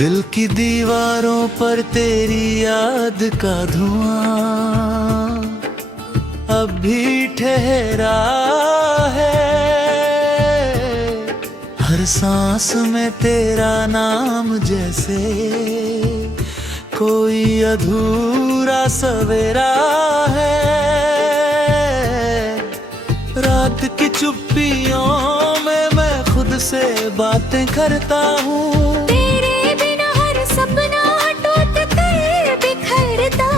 दिल की दीवारों पर तेरी याद का धुआं अब भी ठहरा है। हर सांस में तेरा नाम जैसे कोई अधूरा सवेरा है। रात की चुप्पियों में मैं खुद से बातें करता हूँ। तेरे बिना हर सपना टूट कर बिखरता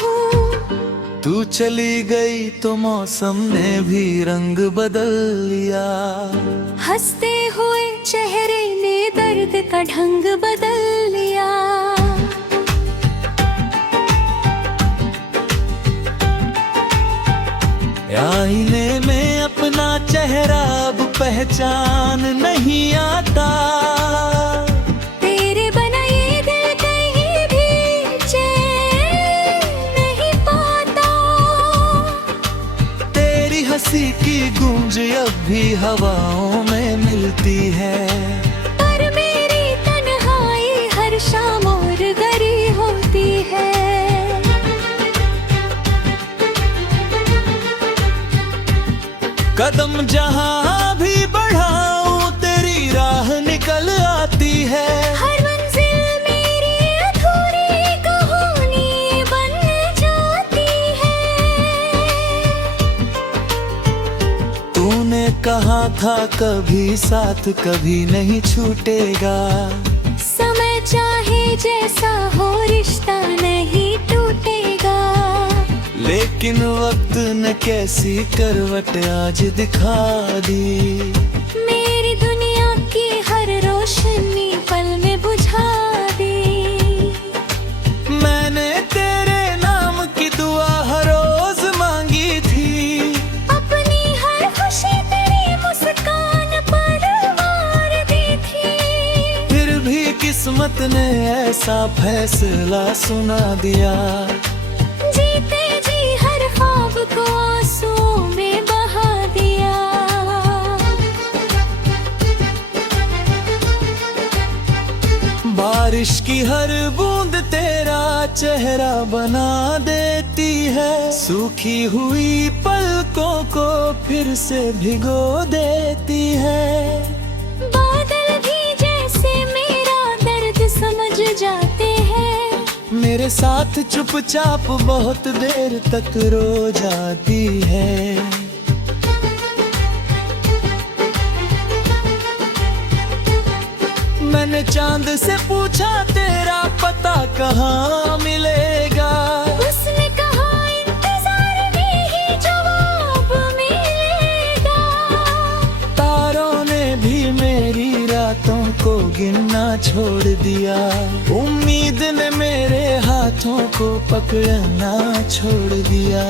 हूँ। तू चली गई तो मौसम ने भी रंग बदल लिया। हंसते हुए चेहरे ने दर्द का ढंग बदल लिया। आईने में अपना चेहरा अब पहचान नहीं आता। तेरे बिना ये दिल कहीं भी चैन नहीं पाता। तेरी हंसी की गूंज अब भी हवाओं में मिलती है। पर मेरी तन्हाई हर शाम और गरी होती है। कदम जहां भी बढ़ाऊं तेरी राह निकल आती है। हर मंजिल मेरी अधूरी कहानी बन जाती है। तूने कहा था कभी साथ कभी नहीं छूटेगा। समय चाहे जैसा हो रिश्ता नहीं टूटेगा। लेकिन वक्त ने कैसी करवट आज दिखा दी। मेरी दुनिया की हर रोशनी पल में बुझा दी। मैंने तेरे नाम की दुआ हर रोज मांगी थी। अपनी हर खुशी तेरी मुस्कान पर वार दी थी। फिर भी किस्मत ने ऐसा फैसला सुना दिया। जीते जी हर ख्वाब को आंसुओं में बहा दिया। बारिश की हर बूंद तेरा चेहरा बना देती है। सूखी हुई पलकों को फिर से भिगो देती है। बादल भी जैसे मेरा दर्द समझ जाते हैं। मेरे साथ चुपचाप बहुत देर तक रो जाती है। मैंने चांद से पूछा तेरा पता कहाँ मिलेगा। उसने कहा इंतजार में ही जवाब मिलेगा। तारों ने भी मेरी रातों को गिनना छोड़ दिया। उम्मीद ने मेरे हाथों को पकड़ना छोड़ दिया।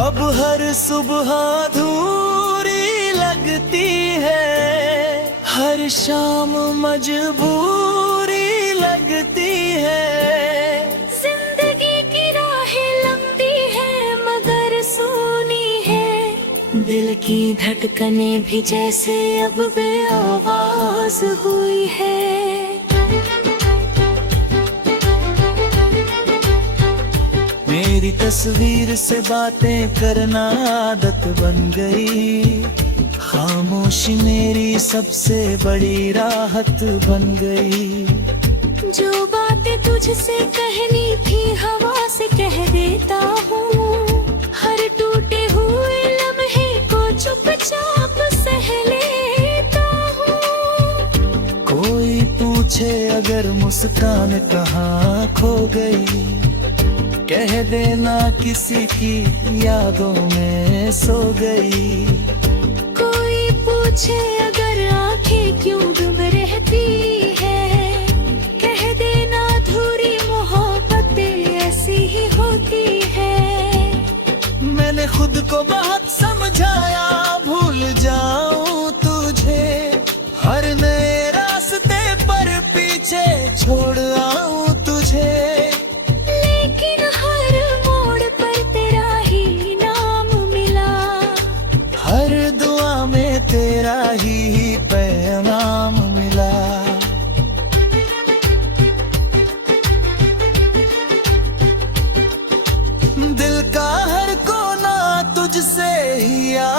अब हर सुबह अधूरी लगती है। हर शाम मजबूरी लगती है। जिंदगी की राहें लंबी है मगर सूनी है। दिल की धड़कने भी जैसे अब बेआवाज हुई है। मेरी तस्वीर से बातें करना आदत बन गई। खामोशी मेरी सबसे बड़ी राहत बन गई। जो बातें तुझसे कहनी थी हवा से कह देता हूँ। हर टूटे हुए लम्हे को चुपचाप सह लेता हूँ। कोई पूछे अगर मुस्कान कहाँ खो गई। कह देना किसी की यादों में सो गई। कोई पूछे अगर आंखें क्यों गुम रहती है। कह देना अधूरी मोहब्बतें ऐसी ही होती है। मैंने खुद को बहुत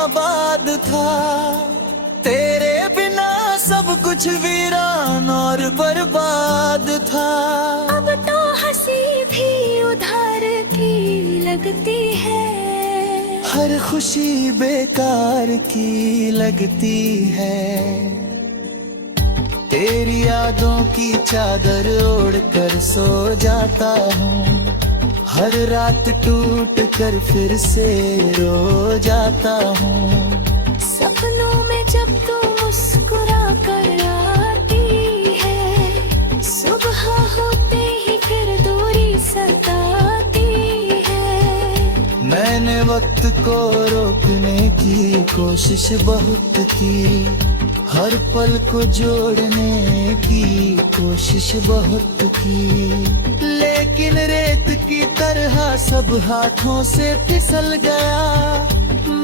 आबाद था। तेरे बिना सब कुछ वीरान और बर्बाद था। अब तो हंसी भी उधार की लगती है, हर खुशी बेकार की लगती है। तेरी यादों की चादर ओढ़ कर सो जाता हूँ, हर रात टूट कर फिर से रो जाता हूँ। सपनों में जब तू मुस्कुरा कर आती है, सुबह होते ही फिर दूरी सताती है। मैंने वक्त को रोकने की कोशिश बहुत की, हर पल को जोड़ने की कोशिश बहुत की, लेकिन रेत की तरह सब हाथों से फिसल गया।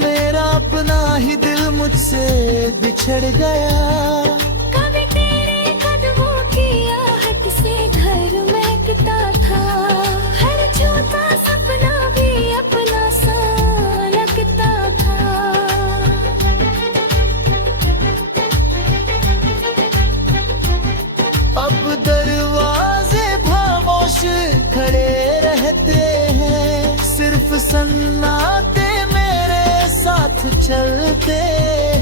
मेरा अपना ही दिल मुझसे बिछड़ गया। कभी तेरे कदमों की आहट से घर महकता था, हर छोटा सपना भी अपना सा लगता था। अब दरवाजे खामोश खड़े रहते हैं, सिर्फ सन्नाटे मेरे साथ चलते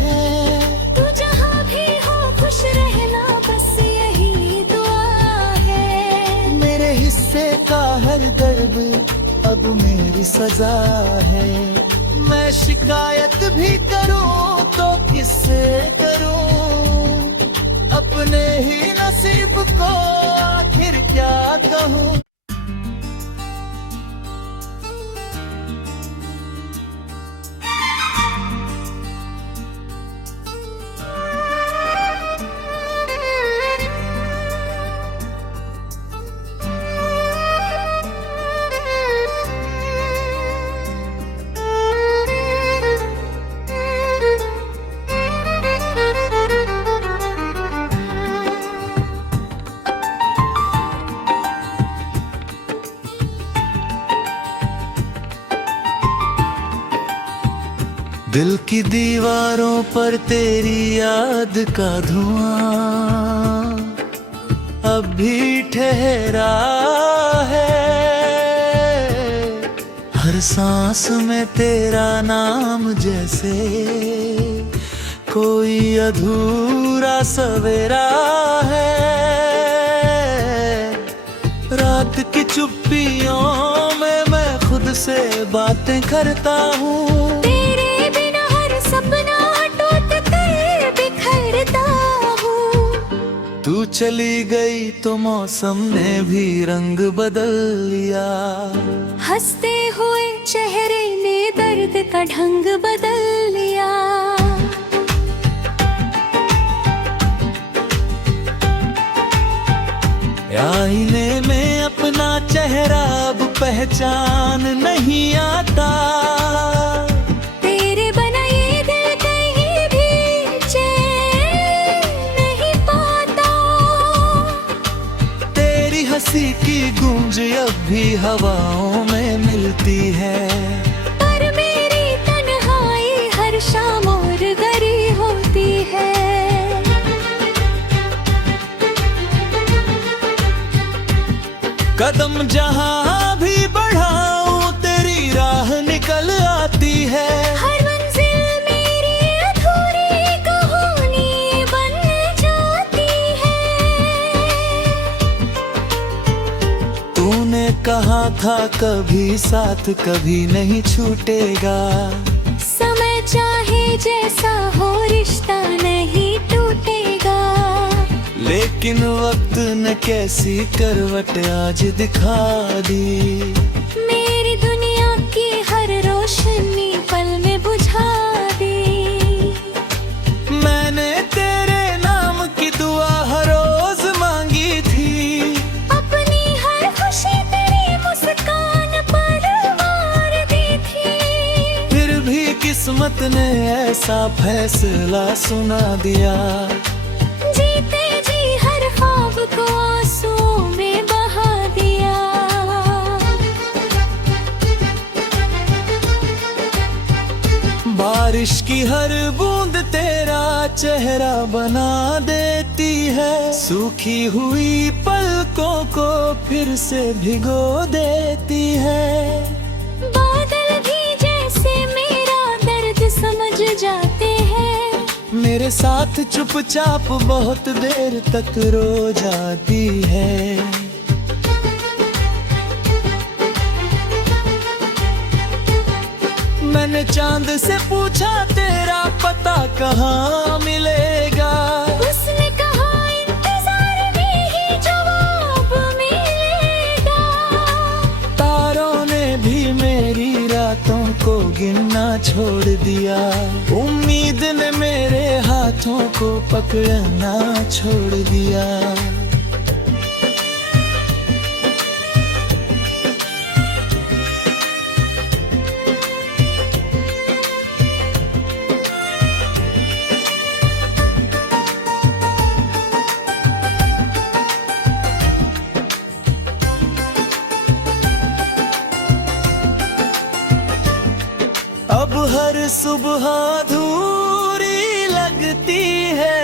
हैं। तू जहाँ भी हो खुश रहना बस यही दुआ है। मेरे हिस्से का हर दर्द अब मेरी सजा है। मैं शिकायत भी करूं तो किससे करूं, अपने ही नसीब को आखिर क्या कहूं। दिल की दीवारों पर तेरी याद का धुआं अब भी ठहरा है। हर सांस में तेरा नाम जैसे कोई अधूरा सवेरा है। रात की चुप्पियों में मैं खुद से बातें करता हूँ। तेरे बिना हर सपना टूट कर बिखरता हूँ। तू चली गई तो मौसम ने भी रंग बदल लिया। हंसते हुए चेहरे ने दर्द का ढंग बदल लिया। आईने में अपना चेहरा अब पहचान नहीं आता। तेरे बिना ये दिल कहीं भी चैन नहीं पाता। तेरी हंसी की गूंज अब भी हवाओं में मिलती है। पर मेरी तन्हाई हर शाम और गरी होती है। कदम जहाँ भी बढ़ाऊं तेरी राह निकल आती है। हर मंजिल मेरी अधूरी कहानी बन जाती है। तूने कहा था कभी साथ कभी नहीं छूटेगा। समय चाहे जैसा हो रिश्ता नहीं टूटेगा। लेकिन वक्त ने कैसी करवट आज दिखा दी। मेरी दुनिया की हर रोशनी पल में बुझा दी। मैंने तेरे नाम की दुआ हर रोज मांगी थी। अपनी हर खुशी तेरी मुस्कान पर वार दी थी। फिर भी किस्मत ने ऐसा फैसला सुना दिया। जीते जी हर ख्वाब को आंसुओं में बहा दिया। बारिश बारिश की हर बूंद तेरा चेहरा बना देती है, सूखी हुई पलकों को फिर से भिगो देती है। बादल भी जैसे मेरा दर्द समझ जाते हैं, मेरे साथ चुपचाप बहुत देर तक रो जाती है। मैंने चांद से पूछा तेरा पता कहाँ मिलेगा, उसने कहा इंतजार में ही जवाब मिलेगा। तारों ने भी मेरी रातों को गिनना छोड़ दिया, उम्मीद ने मेरे हाथों को पकड़ना छोड़ दिया। अब हर सुबह अधूरी लगती है,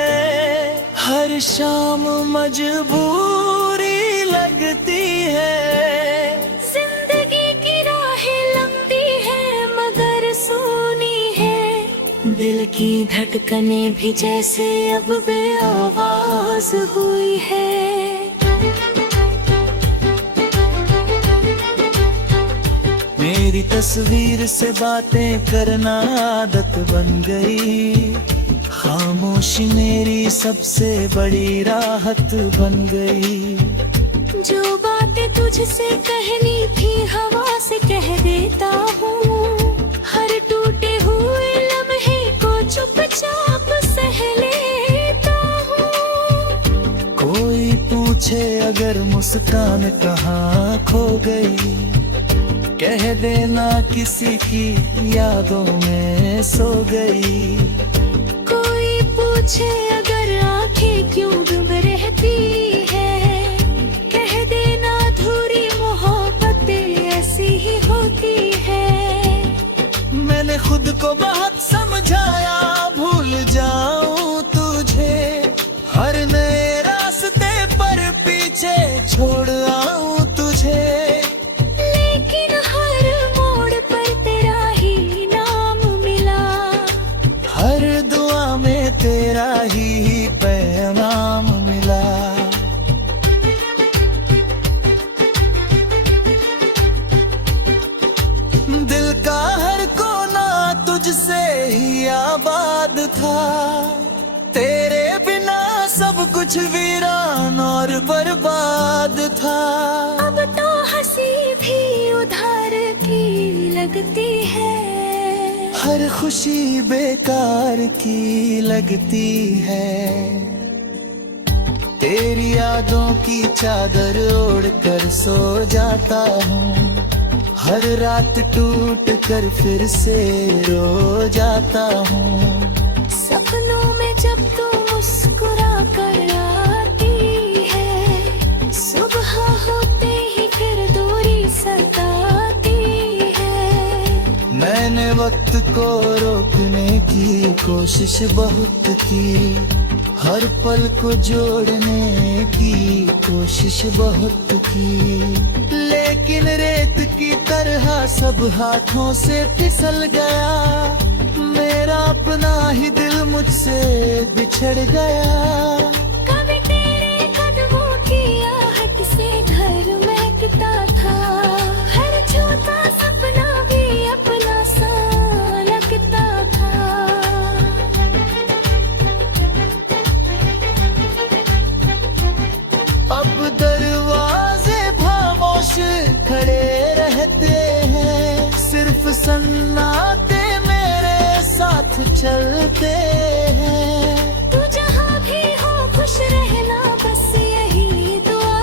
हर शाम मजबूरी लगती है। जिंदगी की राहें लंबी है मगर सूनी है, दिल की धड़कने भी जैसे अब बेआवाज हुई है। मेरी तस्वीर से बातें करना आदत बन गई, खामोशी मेरी सबसे बड़ी राहत बन गई। जो बातें तुझसे कहनी थी हवा से कह देता हूँ, हर टूटे हुए लम्हे को चुपचाप सह लेता हूँ। कोई पूछे अगर मुस्कान कहाँ खो गई, कह देना किसी की यादों में सो गई। कोई पूछे अगर आंखें क्यों गुम रहती है, कह देना अधूरी मोहब्बतें ऐसी ही होती है। मैंने खुद को बहुत समझाया भूल जाऊं तुझे, हर नए रास्ते पर पीछे छोड़ आऊं तुझे। तेरा ही पैगाम मिला। दिल का हर कोना तुझसे ही आबाद था, तेरे बिना सब कुछ वीरान और बर्बाद था। अब तो हंसी भी उधार की लगती है, हर खुशी बेकार की लगती है। तेरी यादों की चादर ओढ़ कर सो जाता हूँ, हर रात टूट कर फिर से रो जाता हूँ। सपनों में जब तू मुस्कुरा कर आती है, सुबह होते ही फिर दूरी सताती है। मैंने वक्त को रोकने की कोशिश बहुत की, हर पल को जोड़ने की कोशिश बहुत की, लेकिन रेत की तरह सब हाथों से फिसल गया। मेरा अपना ही दिल मुझसे बिछड़ गया। कभी तेरे कदमों की आहट से घर महकता था, हर छोटा सपना भी अपना सा लगता था। अब दरवाजे खामोश खड़े रहते हैं, सिर्फ सन्नाटे मेरे साथ चलते हैं। तू जहाँ भी हो खुश रहना बस यही दुआ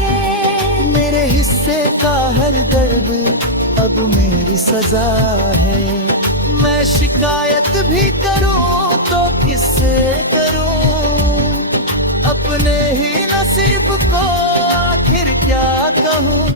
है। मेरे हिस्से का हर दर्द अब मेरी सजा है। मैं शिकायत भी करूं तो किससे करूं, अपने ही नसीब को आखिर क्या कहूं।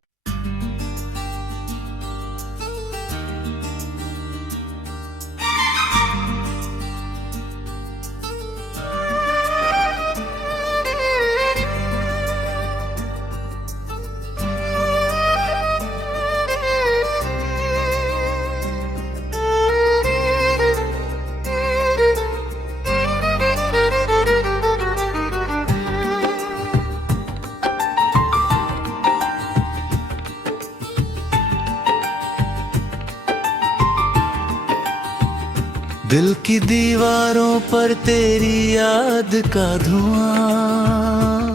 दिल की दीवारों पर तेरी याद का धुआं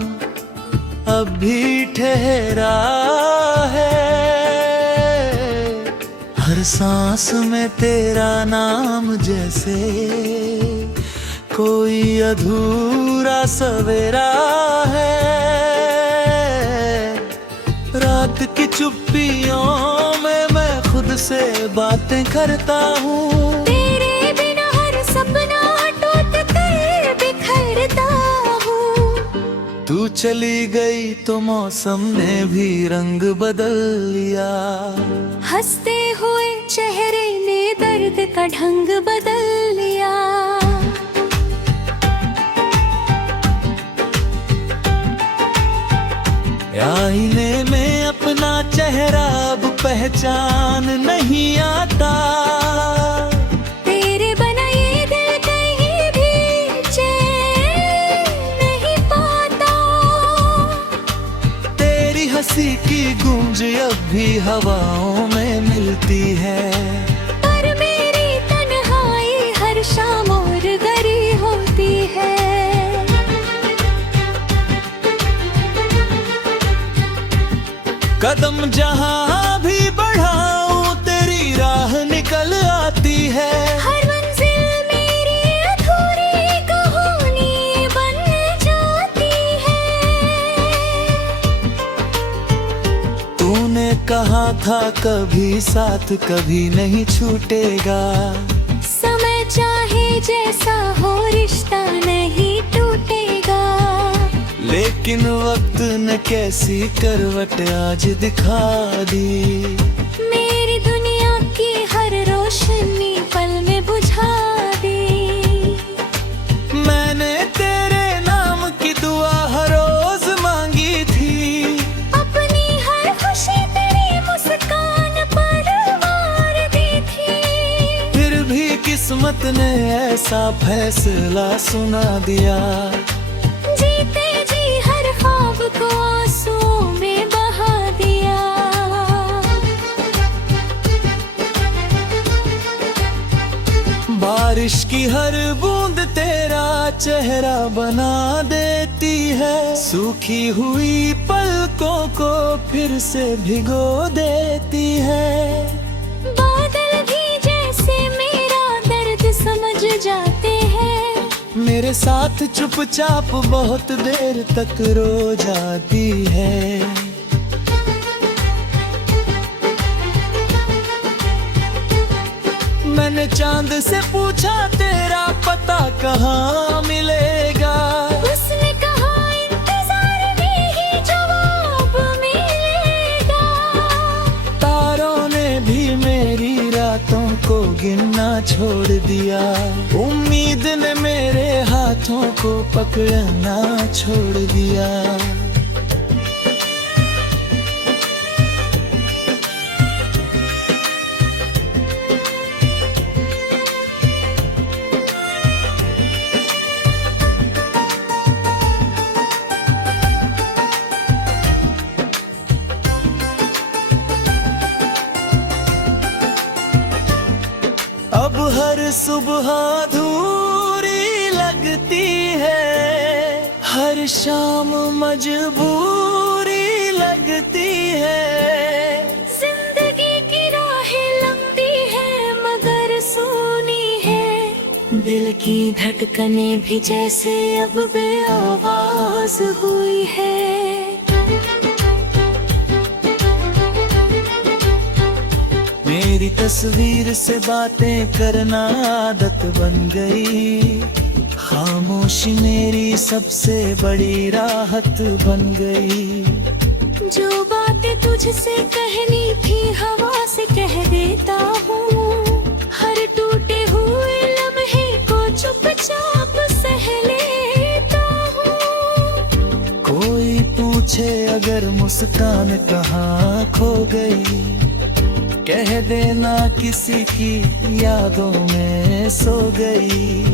अब भी ठहरा है। हर सांस में तेरा नाम जैसे कोई अधूरा सवेरा है। रात की चुप्पियों में मैं खुद से बातें करता हूँ। तेरे बिना हर सपना टूट कर बिखरता हूँ। तू चली गई तो मौसम ने भी रंग बदल लिया। हंसते हुए चेहरे ने दर्द का ढंग बदल लिया। आईने में अपना चेहरा अब पहचान नहीं आता। तेरे बिना ये दिल कहीं भी चैन नहीं पाता। तेरी हंसी की गूंज अब भी हवाओं में मिलती है। पर मेरी तन्हाई हर शाम और गरी होती है। कदम जहां भी बढ़ाऊं तेरी राह निकल आती है। हर मंजिल मेरी अधूरी कहानी बन जाती है। तूने कहा था कभी साथ कभी नहीं छूटेगा। समय चाहे जैसा हो रिश्ता नहीं टूटेगा। लेकिन वक्त ने कैसी करवट आज दिखा दी। मेरी दुनिया की हर रोशनी पल में बुझा दी। मैंने तेरे नाम की दुआ हर रोज मांगी थी। अपनी हर खुशी तेरी मुस्कान पर वार दी थी। फिर भी किस्मत ने ऐसा फैसला सुना दिया। जीते जी हर ख्वाब को आंसुओं में बहा दिया। बारिश की हर बूंद तेरा चेहरा बना देती है। सूखी हुई पलकों को फिर से भिगो देती है। बादल भी जैसे मेरा दर्द समझ जाते हैं। मेरे साथ चुपचाप बहुत देर तक रो जाती है। मैंने चांद से पूछा तेरा पता कहाँ मिलेगा। उसने कहा इंतजार में ही जवाब मिलेगा। तारों ने भी मेरी रातों को गिनना छोड़ दिया। उम्मीद ने मेरे हाथों को पकड़ना छोड़ दिया। अब हर सुबह अधूरी लगती है। हर शाम मजबूरी लगती है। जिंदगी की राहें लंबी है मगर सूनी है। दिल की धड़कनें भी जैसे अब बेआवाज हुई है। मेरी तस्वीर से बातें करना आदत बन गई। खामोशी मेरी सबसे बड़ी राहत बन गई। जो बातें तुझसे कहनी थी हवा से कह देता हूँ। हर टूटे हुए लम्हे को चुपचाप सह लेता हूँ। कोई पूछे अगर मुस्कान कहाँ खो गई। कह देना किसी की यादों में सो गई।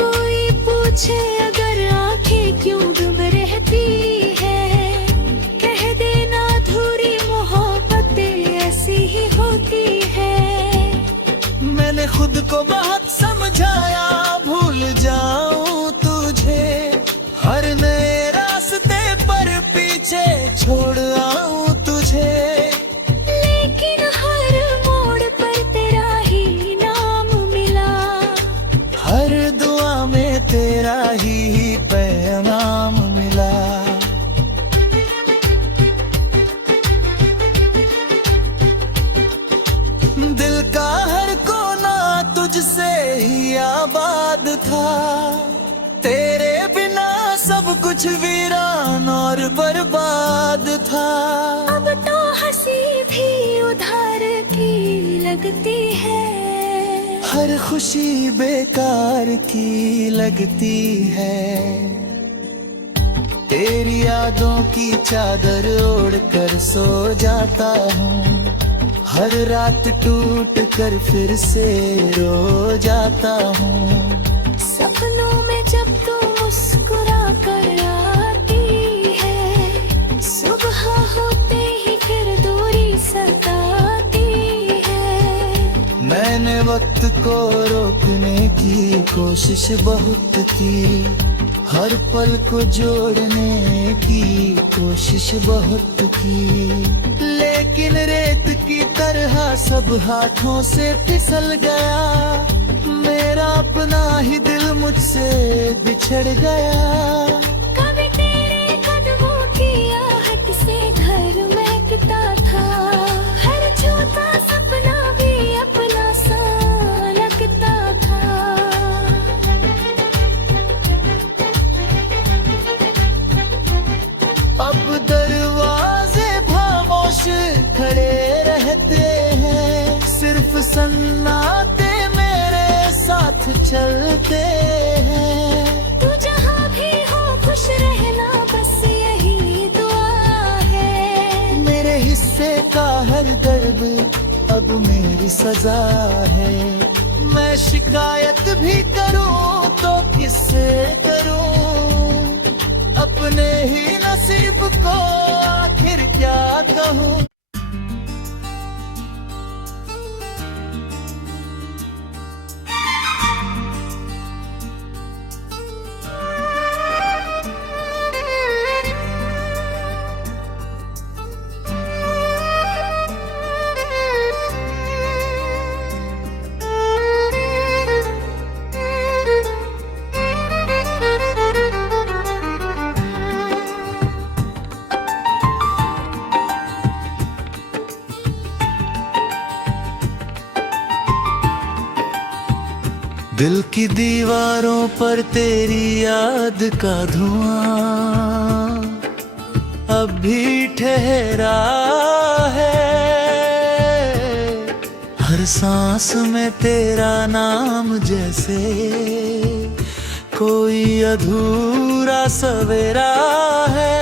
कोई पूछे अगर आंखें क्यों गुम रहती है। कह देना अधूरी मोहब्बतें ऐसी ही होती है। मैंने खुद को बहुत तुझसे ही आबाद था। तेरे बिना सब कुछ वीरान और बर्बाद था। अब तो हंसी भी उधार की लगती है, हर खुशी बेकार की लगती है। तेरी यादों की चादर ओढ़ कर सो जाता हूँ, हर रात टूट कर फिर से रो जाता हूँ। सपनों में जब तू मुस्कुरा कर आती है, सुबह होते ही फिर दूरी सताती है। मैंने वक्त को रोकने की कोशिश बहुत की, हर पल को जोड़ने की कोशिश बहुत की, लेकिन रेत की तरह सब हाथों से फिसल गया। मेरा अपना ही दिल मुझसे बिछड़ गया। कभी तेरे कदमों की आहट से घर महकता था, हर छोटा सपना भी अपना सा लगता था। अब दरवाजे खामोश खड़े रहते हैं, सिर्फ सन्नाटे मेरे साथ चलते हैं। तू जहाँ भी हो खुश रहना, बस यही दुआ है। मेरे हिस्से का हर दर्द अब मेरी सजा है। मैं शिकायत भी करूं तो किससे करूं, अपने ही नसीब को आखिर क्या कहूं। दिल की दीवारों पर तेरी याद का धुआं अब भी ठहरा है। हर सांस में तेरा नाम जैसे कोई अधूरा सवेरा है।